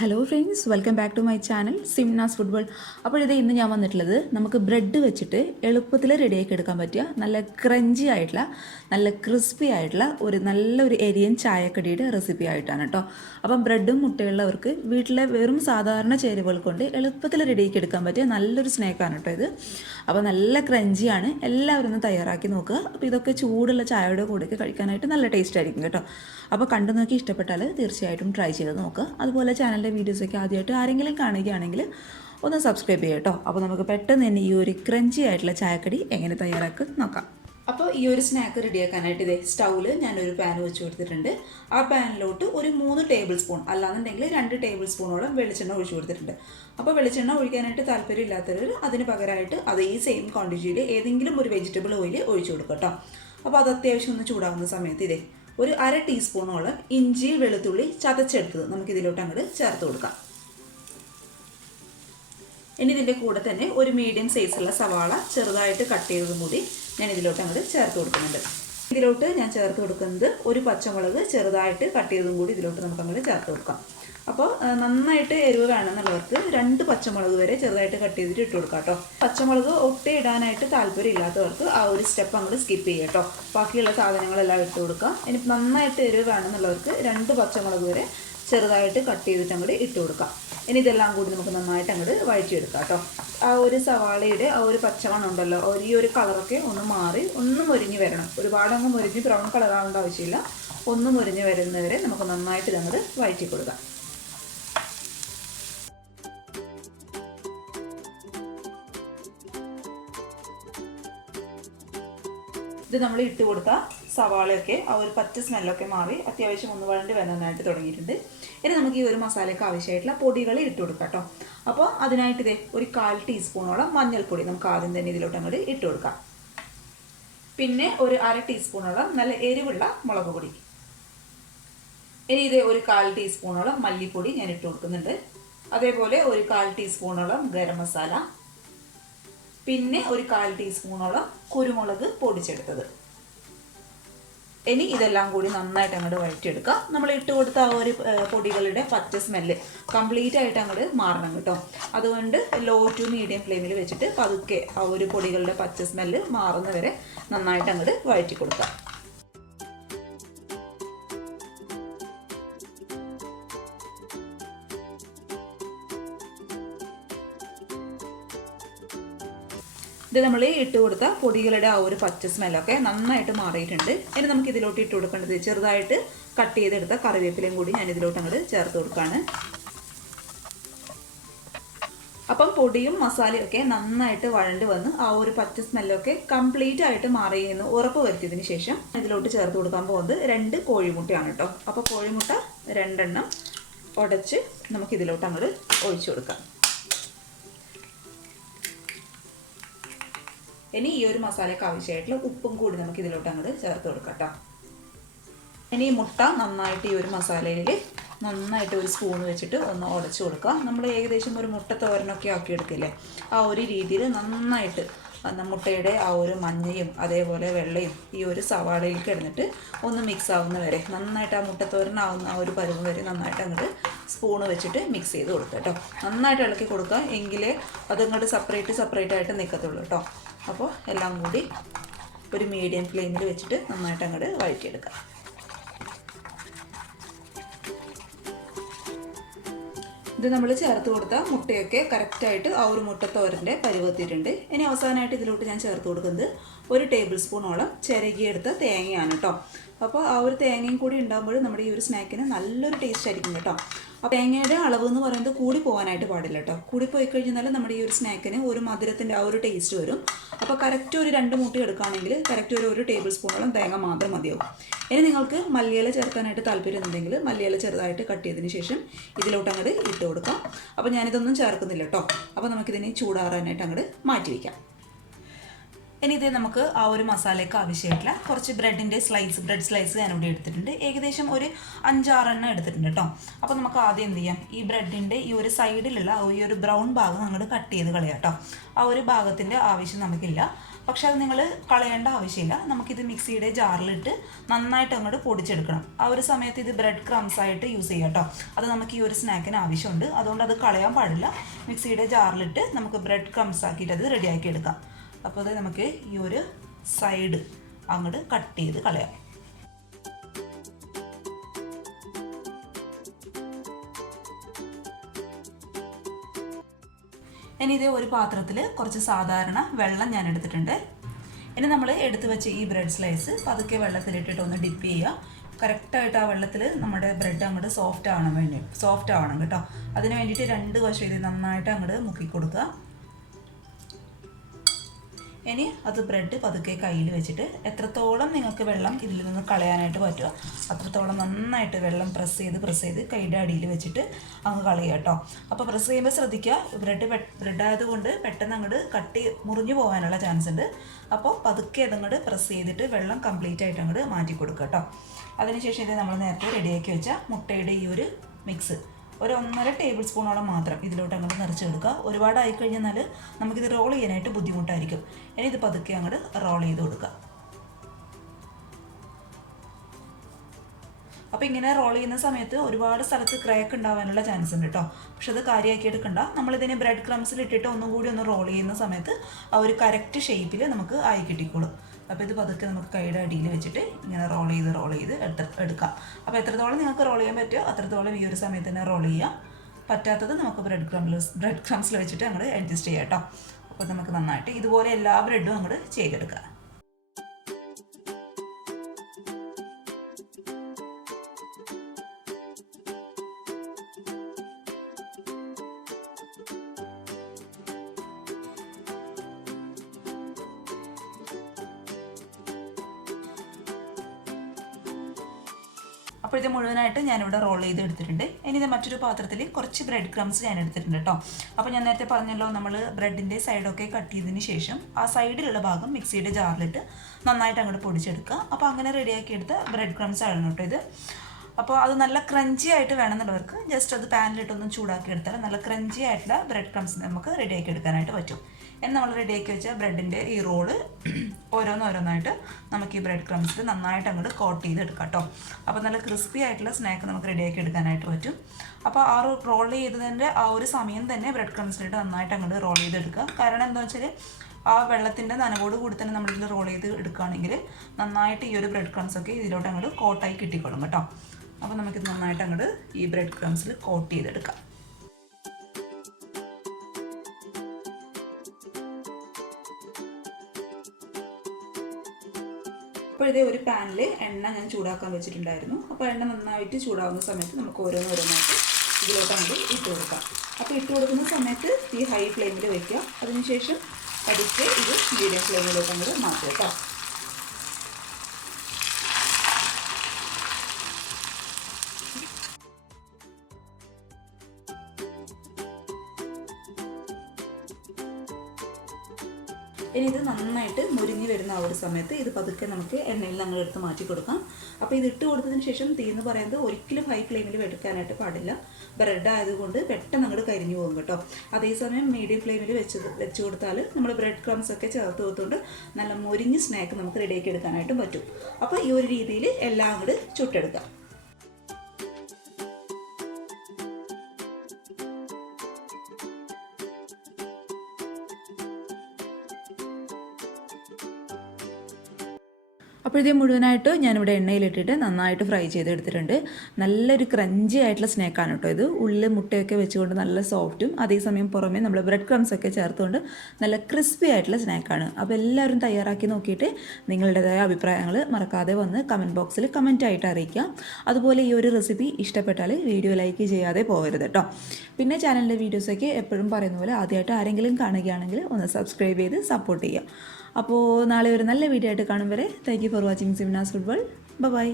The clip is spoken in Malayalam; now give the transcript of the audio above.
Hello friends, welcome back to my channel Simnas food world. അപ്പോൾ ഇന്ന് ഞാൻ വന്നിട്ടുള്ളത് നമുക്ക് ബ്രെഡ് വെച്ചിട്ട് എളുപ്പത്തിൽ റെഡിയാക്കി എടുക്കാൻ പറ്റിയ നല്ല ക്രഞ്ചി ആയിട്ടുള്ള നല്ല ക്രിസ്പി ആയിട്ടുള്ള നല്ലൊരു എരിയൻ ചായക്കടിയുടെ റെസിപ്പി ആയിട്ടാണ് കേട്ടോ. അപ്പം ബ്രെഡും മുട്ടയുള്ളവർക്ക് വീട്ടിലെ വെറും സാധാരണ ചേരുവകൾ കൊണ്ട് എളുപ്പത്തിൽ റെഡിയാക്കി എടുക്കാൻ പറ്റിയ നല്ലൊരു സ്നാക്കാണ് കേട്ടോ ഇത്. അപ്പോൾ നല്ല ക്രഞ്ചിയാണ്, എല്ലാവരും ഒന്ന് തയ്യാറാക്കി നോക്കുക. അപ്പോൾ ഇതൊക്കെ ചൂടുള്ള ചായയുടെ കൂടെയൊക്കെ കഴിക്കാനായിട്ട് നല്ല ടേസ്റ്റ് ആയിരിക്കും കേട്ടോ. അപ്പോൾ കണ്ടു നോക്കി ഇഷ്ടപ്പെട്ടാൽ തീർച്ചയായിട്ടും ട്രൈ ചെയ്ത് നോക്കുക. അതുപോലെ ചാനലിൻ്റെ വീഡിയോസൊക്കെ ആദ്യമായിട്ട് ആരെങ്കിലും കാണുകയാണെങ്കിൽ ഒന്ന് സബ്സ്ക്രൈബ് ചെയ്യുക കേട്ടോ. അപ്പോൾ നമുക്ക് പെട്ടെന്ന് തന്നെ ഈ ഒരു ക്രഞ്ചി ആയിട്ടുള്ള ചായക്കടി എങ്ങനെ തയ്യാറാക്കി നോക്കാം. അപ്പോൾ ഈ ഒരു സ്നാക്ക് റെഡിയാക്കാനായിട്ട് സ്റ്റൗവിൽ ഞാനൊരു പാൻ വെച്ച് കൊടുത്തിട്ടുണ്ട്. ആ പാനിലോട്ട് ഒരു 3 ടേബിൾ സ്പൂൺ അല്ലാന്നുണ്ടെങ്കിൽ 2 ടേബിൾ സ്പൂണോളം വെളിച്ചെണ്ണ ഒഴിച്ചു കൊടുത്തിട്ടുണ്ട്. അപ്പോൾ വെളിച്ചെണ്ണ ഒഴിക്കാനായിട്ട് താല്പര്യമില്ലാത്തവർ അതിന് പകരമായിട്ട് അതേ സെയിം ക്വാണ്ടിറ്റിയിൽ ഏതെങ്കിലും ഒരു വെജിറ്റബിൾ ഓയിൽ ഒഴിച്ചു കൊടുക്കുക കേട്ടോ. അപ്പോൾ അത് അത്യാവശ്യം ഒന്ന് ചൂടാകുന്ന സമയത്ത് ഒരു 1/2 ടീസ്പൂണോളം ഇഞ്ചി വെളുത്തുള്ളി ചതച്ചെടുത്തത് നമുക്കിതിലോട്ട് അങ്ങോട്ട് ചേർത്ത് കൊടുക്കാം. ഇനി ഇതിൻ്റെ കൂടെ തന്നെ ഒരു മീഡിയം സൈസുള്ള സവാള ചെറുതായിട്ട് കട്ട് ചെയ്തതും കൂടി ഞാൻ ഇതിലോട്ട് അങ്ങോട്ട് ചേർത്ത് കൊടുക്കുന്നുണ്ട്. ഇതിലോട്ട് ഞാൻ ചേർത്ത് കൊടുക്കുന്നത് ഒരു പച്ചമുളക് ചെറുതായിട്ട് കട്ട് ചെയ്തതും കൂടി ഇതിലോട്ട് നമുക്ക് അങ്ങോട്ട് ചേർത്ത് കൊടുക്കാം. അപ്പോൾ നന്നായിട്ട് എരിവ് വേണമെന്നുള്ളവർക്ക് 2 പച്ചമുളക് വരെ ചെറുതായിട്ട് കട്ട് ചെയ്തിട്ട് ഇട്ട് കൊടുക്കാം കേട്ടോ. പച്ചമുളക് ഒട്ടി ഇടാനായിട്ട് താല്പര്യം ഇല്ലാത്തവർക്ക് ആ ഒരു സ്റ്റെപ്പ് അങ്ങോട്ട് സ്കിപ്പ് ചെയ്യുക കേട്ടോ. ബാക്കിയുള്ള സാധനങ്ങളെല്ലാം ഇട്ട് കൊടുക്കുക. ഇനി നന്നായിട്ട് എരിവ് വേണമെന്നുള്ളവർക്ക് 2 പച്ചമുളക് വരെ ചെറുതായിട്ട് കട്ട് ചെയ്തിട്ട് അങ്ങോട്ട് ഇട്ട് കൊടുക്കാം. ഇനി ഇതെല്ലാം കൂടി നമുക്ക് നന്നായിട്ട് അങ്ങോട്ട് വഴറ്റിയെടുക്കാം കേട്ടോ. ആ ഒരു സവാളയുടെ ആ ഒരു പച്ചമണം ഉണ്ടല്ലോ, ഈ ഒരു കളറൊക്കെ ഒന്ന് മാറി ഒന്ന് മൊരിഞ്ഞ് വരണം. ഒരുപാടങ്ങ് മൊരിഞ്ഞ് ബ്രൗൺ കളർ ആവേണ്ട ആവശ്യമില്ല. ഒന്ന് മൊരിഞ്ഞ് വരുന്നവരെ നമുക്ക് നന്നായിട്ട് അങ്ങോട്ട് വഴറ്റി കൊടുക്കാം. ഇത് നമ്മൾ ഇട്ട് കൊടുത്താൽ സവാളയൊക്കെ ആ ഒരു പച്ച സ്മെല്ലൊക്കെ മാറി അത്യാവശ്യം ഒന്ന് വഴണ്ടി വരാനായിട്ട് തുടങ്ങിയിട്ടുണ്ട്. ഇനി നമുക്ക് ഈ ഒരു മസാലയ്ക്ക് ആവശ്യമായിട്ടുള്ള പൊടികൾ ഇട്ട് കൊടുക്കാം കേട്ടോ. അപ്പോൾ അതിനായിട്ട് ഒരു 1/4 ടീസ്പൂണോളം മഞ്ഞൾപ്പൊടി നമുക്ക് ആദ്യം തന്നെ ഇതിലോട്ട് അങ്ങോട്ട് ഇട്ട് കൊടുക്കാം. പിന്നെ ഒരു 1/2 ടീസ്പൂണോളം നല്ല എരിവുള്ള മുളക് പൊടി. ഇനി ഒരു 1/4 ടീസ്പൂണോളം മല്ലിപ്പൊടി ഞാൻ ഇട്ട് കൊടുക്കുന്നുണ്ട്. അതേപോലെ ഒരു 1/4 ടീസ്പൂണോളം ഗരം മസാല, പിന്നെ ഒരു 1/4 ടീസ്പൂണോളം കുരുമുളക് പൊടിച്ചെടുത്തത്. ഇനി ഇതെല്ലാം കൂടി നന്നായിട്ട് അങ്ങോട്ട് വഴറ്റിയെടുക്കുക. നമ്മൾ ഇട്ട് കൊടുത്ത ആ ഒരു പൊടികളുടെ പച്ച സ്മെല്ല് കംപ്ലീറ്റ് ആയിട്ട് അങ്ങോട്ട് മാറണം കേട്ടോ. അതുകൊണ്ട് ലോ ടു മീഡിയം ഫ്ലെയിമിൽ വെച്ചിട്ട് പതുക്കെ ആ ഒരു പൊടികളുടെ പച്ച സ്മെല്ല് മാറുന്നവരെ നന്നായിട്ട് അങ്ങോട്ട് വഴറ്റി കൊടുക്കുക. ഇത് നമ്മൾ ഇട്ട് കൊടുത്ത പൊടികളുടെ ആ ഒരു പച്ച സ്മെല്ലൊക്കെ നന്നായിട്ട് മാറിയിട്ടുണ്ട്. ഇനി നമുക്ക് ഇതിലോട്ട് ഇട്ട് കൊടുക്കേണ്ടത് ചെറുതായിട്ട് കട്ട് ചെയ്തെടുത്ത കറിവേപ്പിലയും കൂടി ഞാൻ ഇതിലോട്ട് അങ്ങോട്ട് ചേർത്ത് കൊടുക്കുകയാണ്. അപ്പം പൊടിയും മസാലയൊക്കെ നന്നായിട്ട് വഴണ്ട് വന്ന് ആ ഒരു പച്ച സ്മെല്ലൊക്കെ കംപ്ലീറ്റ് ആയിട്ട് മാറിയെന്ന് ഉറപ്പ് വരുത്തിയതിന് ശേഷം ഇതിലോട്ട് ചേർത്ത് കൊടുക്കാൻ പോകുന്നത് 2 കോഴിമുട്ടയാണ് കേട്ടോ. അപ്പോൾ കോഴിമുട്ട 2 എണ്ണം ഉടച്ച് നമുക്കിതിലോട്ട് അങ്ങോട്ട് ഒഴിച്ചു കൊടുക്കാം. ഇനി ഈ ഒരു മസാലയ്ക്ക് ആവശ്യമായിട്ടുള്ള ഉപ്പും കൂടി നമുക്ക് ഇതിലോട്ട് അങ്ങോട്ട് ചേർത്ത് കൊടുക്കാം കേട്ടോ. ഇനി ഈ മുട്ട നന്നായിട്ട് ഈ ഒരു മസാലയിൽ നന്നായിട്ട് ഒരു സ്പൂൺ വെച്ചിട്ട് ഒന്ന് ഉടച്ചു കൊടുക്കുക. നമ്മൾ ഏകദേശം ഒരു മുട്ട തോരനൊക്കെ ആക്കി എടുക്കില്ലേ, ആ ഒരു രീതിയിൽ നന്നായിട്ട് മുട്ടയുടെ ആ ഒരു മഞ്ഞയും അതേപോലെ വെള്ളയും ഈ ഒരു സവാളയിൽ കിടന്നിട്ട് ഒന്ന് മിക്സ് ആവുന്ന വരെ നന്നായിട്ട് ആ മുട്ടത്തോരനാവുന്ന ആ ഒരു പരുവ് വരെ നന്നായിട്ട് അങ്ങോട്ട് സ്പൂണ് വെച്ചിട്ട് മിക്സ് ചെയ്ത് കൊടുക്കുക കേട്ടോ. നന്നായിട്ട് ഇളക്കി കൊടുക്കുക, എങ്കിലേ അതങ്ങോട്ട് സെപ്പറേറ്റ് ആയിട്ട് നിൽക്കത്തുള്ളൂ കേട്ടോ. അപ്പോൾ എല്ലാം കൂടി ഒരു മീഡിയം ഫ്ലെയിമിൽ വെച്ചിട്ട് നന്നായിട്ട് അങ്ങോട്ട് വഴറ്റിയെടുക്കുക. ഇത് നമ്മൾ ചേർത്ത് കൊടുത്ത മുട്ടയൊക്കെ കറക്റ്റായിട്ട് ആ ഒരു മുട്ടത്തോരൻ്റെ പരുവത്തിയിട്ടുണ്ട്. ഇനി അവസാനമായിട്ട് ഇതിലോട്ട് ഞാൻ ചേർത്ത് കൊടുക്കുന്നത് 1 ടേബിൾ സ്പൂണോളം ചിരകിയെടുത്ത തേങ്ങയാണ് കേട്ടോ. അപ്പോൾ ആ ഒരു തേങ്ങയും കൂടി ഉണ്ടാകുമ്പോൾ നമ്മുടെ ഈ ഒരു സ്നാക്കിന് നല്ലൊരു ടേസ്റ്റ് ആയിരിക്കും കേട്ടോ. അപ്പോൾ തേങ്ങയുടെ അളവ് എന്ന് പറയുന്നത് കൂടി പോകാനായിട്ട് പാടില്ല കേട്ടോ. കൂടി പോയി കഴിഞ്ഞാൽ നമ്മുടെ ഈ ഒരു സ്നാക്കിന് ഒരു മധുരത്തിൻ്റെ ആ ഒരു ടേസ്റ്റ് വരും. അപ്പോൾ കറക്റ്റ് ഒരു 2 മുട്ട എടുക്കുകയാണെങ്കിൽ കറക്റ്റ് ഒരു 1 ടേബിൾ സ്പൂണോളം തേങ്ങ മാത്രം മതിയാവും. ഇനി നിങ്ങൾക്ക് മല്ലിയില ചേർക്കാനായിട്ട് താല്പര്യമുണ്ടെങ്കിൽ മല്ലിയില ചെറുതായിട്ട് കട്ട് ചെയ്തതിന് ശേഷം ഇതിലോട്ട് അങ്ങോട്ട് ഇട്ട് കൊടുക്കാം. അപ്പോൾ ഞാനിതൊന്നും ചേർക്കുന്നില്ല കേട്ടോ. അപ്പോൾ നമുക്കിതിനെ ചൂടാറാനായിട്ട് അങ്ങോട്ട് മാറ്റി വയ്ക്കാം. ഇനി നമുക്ക് ആ ഒരു മസാലയ്ക്ക് ആവശ്യമായിട്ടുള്ള കുറച്ച് ബ്രെഡ് സ്ലൈസ് ഞാനിവിടെ എടുത്തിട്ടുണ്ട്. ഏകദേശം ഒരു 5-6 എണ്ണം എടുത്തിട്ടുണ്ട് കേട്ടോ. അപ്പോൾ നമുക്ക് ആദ്യം എന്ത് ചെയ്യാം, ഈ ബ്രെഡിൻ്റെ ഈ ഒരു സൈഡിലുള്ള ഈ ഒരു ബ്രൗൺ ഭാഗം അങ്ങോട്ട് കട്ട് ചെയ്ത് കളയാം കേട്ടോ. ആ ഒരു ഭാഗത്തിൻ്റെ ആവശ്യം നമുക്കില്ല. പക്ഷെ അത് നിങ്ങൾ കളയേണ്ട ആവശ്യമില്ല. നമുക്കിത് മിക്സിയുടെ ജാറിലിട്ട് നന്നായിട്ട് അങ്ങോട്ട് പൊടിച്ചെടുക്കണം. ആ ഒരു സമയത്ത് ഇത് ബ്രെഡ് ക്രംസ് ആയിട്ട് യൂസ് ചെയ്യാം കേട്ടോ. അത് നമുക്ക് ഈ ഒരു സ്നാക്കിന് ആവശ്യമുണ്ട്. അതുകൊണ്ട് അത് കളയാൻ പാടില്ല. മിക്സിയുടെ ജാറിലിട്ട് നമുക്ക് ബ്രെഡ് ക്രംസ് ആക്കിയിട്ട് അത് റെഡിയാക്കി എടുക്കാം. അപ്പോൾ അത് നമുക്ക് ഈ ഒരു സൈഡ് അങ്ങോട്ട് കട്ട് ചെയ്ത് കളയാം. ഇനി ഇതേ ഒരു പാത്രത്തിൽ കുറച്ച് സാധാരണ വെള്ളം ഞാൻ എടുത്തിട്ടുണ്ട്. ഇനി നമ്മൾ എടുത്ത് വെച്ച ഈ ബ്രെഡ് സ്ലൈസ് പതുക്കെ വെള്ളത്തിലിട്ടിട്ട് ഒന്ന് ഡിപ്പ് ചെയ്യുക. കറക്റ്റായിട്ട് ആ വെള്ളത്തിൽ നമ്മുടെ ബ്രെഡ് അങ്ങോട്ട് സോഫ്റ്റ് ആവണം കേട്ടോ. അതിന് വേണ്ടിയിട്ട് 2 വശം ഇത് നന്നായിട്ട് അങ്ങോട്ട് മുക്കി കൊടുക്കുക. ഇനി അത് ബ്രെഡ് പതുക്കെ കയ്യിൽ വെച്ചിട്ട് എത്രത്തോളം നിങ്ങൾക്ക് വെള്ളം ഇതിൽ നിന്ന് കളയാനായിട്ട് പറ്റുക അത്രത്തോളം നന്നായിട്ട് വെള്ളം പ്രസ് ചെയ്ത് കൈയുടെ അടിയിൽ വെച്ചിട്ട് അങ്ങ് കളയുക കേട്ടോ. അപ്പോൾ പ്രസ് ചെയ്യുമ്പോൾ ശ്രദ്ധിക്കുക, ബ്രെഡ് ആയതുകൊണ്ട് പെട്ടെന്ന് അങ്ങോട്ട് മുറിഞ്ഞു പോകാനുള്ള ചാൻസ് ഉണ്ട്. അപ്പോൾ പതുക്കെ അതങ്ങോട്ട് പ്രസ് ചെയ്തിട്ട് വെള്ളം കംപ്ലീറ്റ് ആയിട്ട് അങ്ങോട്ട് മാറ്റി കൊടുക്കുക കേട്ടോ. അതിനുശേഷം ഇത് നമ്മൾ നേരത്തെ റെഡിയാക്കി വെച്ച മുട്ടയുടെ ഈ ഒരു മിക്സ് ഒരു 1.5 ടേബിൾ സ്പൂണോളം മാത്രം ഇതിലോട്ട് അങ്ങോട്ട് നിറച്ച് കൊടുക്കുക. ഒരുപാട് ആയിക്കഴിഞ്ഞാൽ നമുക്കിത് റോൾ ചെയ്യാനായിട്ട് ബുദ്ധിമുട്ടായിരിക്കും. ഇനി ഇത് പതുക്കെ അങ്ങോട്ട് റോൾ ചെയ്ത് കൊടുക്കുക. അപ്പോൾ ഇങ്ങനെ റോൾ ചെയ്യുന്ന സമയത്ത് ഒരുപാട് സ്ഥലത്ത് ക്രാക്ക് ഉണ്ടാവാനുള്ള ചാൻസ് ഉണ്ട് കേട്ടോ. പക്ഷെ അത് കാര്യമാക്കി എടുക്കണ്ട. നമ്മളിതിനെ ബ്രെഡ് ക്രംസിൽ ഇട്ടിട്ട് ഒന്നും കൂടി ഒന്ന് റോൾ ചെയ്യുന്ന സമയത്ത് ആ ഒരു കറക്റ്റ് ഷേപ്പിൽ നമുക്ക് ആയി കിട്ടിക്കോളും. അപ്പോൾ ഇത് പതുക്കെ നമുക്ക് കൈയുടെ അടിയിൽ വെച്ചിട്ട് ഇങ്ങനെ റോൾ ചെയ്ത് എടുക്കാം. അപ്പോൾ എത്രത്തോളം നിങ്ങൾക്ക് റോൾ ചെയ്യാൻ പറ്റുമോ അത്രത്തോളം ഈ ഒരു സമയത്ത് തന്നെ റോൾ ചെയ്യാം. പറ്റാത്തത് നമുക്ക് ബ്രെഡ് ക്രംസിൽ വെച്ചിട്ട് അങ്ങോട്ട് അഡ്ജസ്റ്റ് ചെയ്യാം കേട്ടോ. അപ്പോൾ നമുക്ക് നന്നായിട്ട് ഇതുപോലെ എല്ലാ ബ്രെഡും അങ്ങോട്ട് ചെയ്തെടുക്കാം. അപ്പോൾ ഇത് മുഴുവനായിട്ട് ഞാനിവിടെ റോൾ ചെയ്ത് എടുത്തിട്ടുണ്ട്. ഇനി ഇത് മറ്റൊരു പാത്രത്തിൽ കുറച്ച് ബ്രെഡ് ക്രംസ് ഞാൻ എടുത്തിട്ടുണ്ട് കേട്ടോ. അപ്പോൾ ഞാൻ നേരത്തെ പറഞ്ഞല്ലോ, നമ്മൾ ബ്രെഡിൻ്റെ സൈഡൊക്കെ കട്ട് ചെയ്തതിന് ശേഷം ആ സൈഡിലുള്ള ഭാഗം മിക്സിയുടെ ജാറിലിട്ട് നന്നായിട്ട് അങ്ങോട്ട് പൊടിച്ചെടുക്കുക. അപ്പോൾ അങ്ങനെ റെഡിയാക്കി എടുത്ത ബ്രെഡ് ക്രംസ് ആണ് കേട്ടോ ഇത്. അപ്പോൾ അത് നല്ല ക്രഞ്ചി ആയിട്ട് വേണമെന്നുള്ളവർക്ക് ജസ്റ്റ് അത് പാനിലിട്ടൊന്നും ചൂടാക്കി എടുത്താൽ നല്ല ക്രഞ്ചി ആയിട്ടുള്ള ബ്രെഡ് ക്രംസ് നമുക്ക് റെഡിയാക്കി എടുക്കാനായിട്ട് പറ്റും. എന്ന് നമ്മൾ റെഡിയാക്കി വെച്ച ബ്രെഡിൻ്റെ ഈ റോള് ഓരോന്നായിട്ട് നമുക്ക് ഈ ബ്രെഡ് ക്രംസിൽ നന്നായിട്ട് അങ്ങോട്ട് കോട്ട് ചെയ്തെടുക്കാം കേട്ടോ. അപ്പോൾ നല്ല ക്രിസ്പി ആയിട്ടുള്ള സ്നാക്ക് നമുക്ക് റെഡിയാക്കി എടുക്കാനായിട്ട് പറ്റും. അപ്പോൾ ആ റോൾ ചെയ്തതിൻ്റെ ആ ഒരു സമയം തന്നെ ബ്രെഡ് ക്രംസിലിട്ട് നന്നായിട്ട് അങ്ങോട്ട് റോൾ ചെയ്തെടുക്കുക. കാരണം എന്താണെന്ന് വെച്ചാൽ ആ വെള്ളത്തിൻ്റെ നനവോട് കൂടി തന്നെ നമ്മളിതിൽ റോൾ ചെയ്ത് എടുക്കുകയാണെങ്കിൽ നന്നായിട്ട് ഈ ഒരു ബ്രെഡ് ക്രംസൊക്കെ ഇതിലോട്ട് അങ്ങോട്ട് കോട്ടായി കിട്ടിക്കോളും കേട്ടോ. അപ്പോൾ നമുക്കിത് നന്നായിട്ട് അങ്ങോട്ട് ഈ ബ്രെഡ് ക്രംസിൽ കോട്ട് ചെയ്തെടുക്കാം. അപ്പോൾ ഇതേ ഒരു പാനിൽ എണ്ണ ഞാൻ ചൂടാക്കാൻ വെച്ചിട്ടുണ്ടായിരുന്നു. അപ്പോൾ എണ്ണ നന്നായിട്ട് ചൂടാകുന്ന സമയത്ത് നമുക്ക് ഓരോന്നായിട്ട് ഇതിലോട്ട് അങ്ങോട്ട് ഇട്ട് കൊടുക്കാം. അപ്പോൾ ഇട്ട് കൊടുക്കുന്ന സമയത്ത് ഈ ഹൈ ഫ്ലെയിമിൽ വയ്ക്കുക. അതിനുശേഷം പതുക്കെ ഇത് മീഡിയം ഫ്ലെയിമിലോട്ട് അങ്ങോട്ട് മാറ്റുക കേട്ടോ. ഇനി ഇത് നന്നായിട്ട് മുരിഞ്ഞ് വരുന്ന ആ ഒരു സമയത്ത് ഇത് പതുക്കെ നമുക്ക് എണ്ണയിൽ നമ്മൾ എടുത്ത് മാറ്റി കൊടുക്കാം. അപ്പോൾ ഇത് ഇട്ട് കൊടുത്തതിന് ശേഷം തീ എന്ന് പറയുന്നത് ഒരിക്കലും ഹൈ ഫ്ലെയിമിൽ വെടുക്കാനായിട്ട് പാടില്ല. ബ്രെഡ് ആയതുകൊണ്ട് പെട്ടെന്ന് അങ്ങോട്ട് കരിഞ്ഞു പോകും കേട്ടോ. അതേസമയം മീഡിയം ഫ്ലെയിമിൽ വെച്ച് കൊടുത്താൽ നമ്മൾ ബ്രെഡ് ക്രംസ് ഒക്കെ ചേർത്ത് കൊടുത്തുകൊണ്ട് നല്ല മുരിഞ്ഞ് സ്നാക്ക് നമുക്ക് റെഡിയാക്കി എടുക്കാനായിട്ടും പറ്റും. അപ്പോൾ ഈ ഒരു രീതിയിൽ എല്ലാം അങ്ങോട്ട് ചുട്ടെടുക്കാം. അപ്പോൾ ഇത് മുഴുവനായിട്ട് ഞാനിവിടെ എണ്ണയിലിട്ടിട്ട് നന്നായിട്ട് ഫ്രൈ ചെയ്തെടുത്തിട്ടുണ്ട്. നല്ലൊരു ക്രഞ്ചി ആയിട്ടുള്ള സ്നാക്കാണ് കേട്ടോ ഇത്. ഉള്ളിൽ മുട്ടയൊക്കെ വെച്ചുകൊണ്ട് നല്ല സോഫ്റ്റും അതേസമയം പുറമേ നമ്മൾ ബ്രെഡ് ക്രംസ് ഒക്കെ ചേർത്തുകൊണ്ട് നല്ല ക്രിസ്പി ആയിട്ടുള്ള സ്നാക്കാണ്. അപ്പോൾ എല്ലാവരും തയ്യാറാക്കി നോക്കിയിട്ട് നിങ്ങളുടേതായ അഭിപ്രായങ്ങൾ മറക്കാതെ വന്ന് കമൻറ്റ് ബോക്സിൽ കമൻറ്റായിട്ട് അറിയിക്കാം. അതുപോലെ ഈ ഒരു റെസിപ്പി ഇഷ്ടപ്പെട്ടാൽ വീഡിയോ ലൈക്ക് ചെയ്യാതെ പോകരുത് കേട്ടോ. പിന്നെ ചാനലിൻ്റെ വീഡിയോസൊക്കെ എപ്പോഴും പറയുന്ന പോലെ ആദ്യമായിട്ട് ആരെങ്കിലും കാണുകയാണെങ്കിൽ ഒന്ന് സബ്സ്ക്രൈബ് ചെയ്ത് സപ്പോർട്ട് ചെയ്യുക. അപ്പോൾ നാളെ ഒരു നല്ല വീഡിയോ ആയിട്ട് കാണും വരെ thank you for watching Simnas food world. By.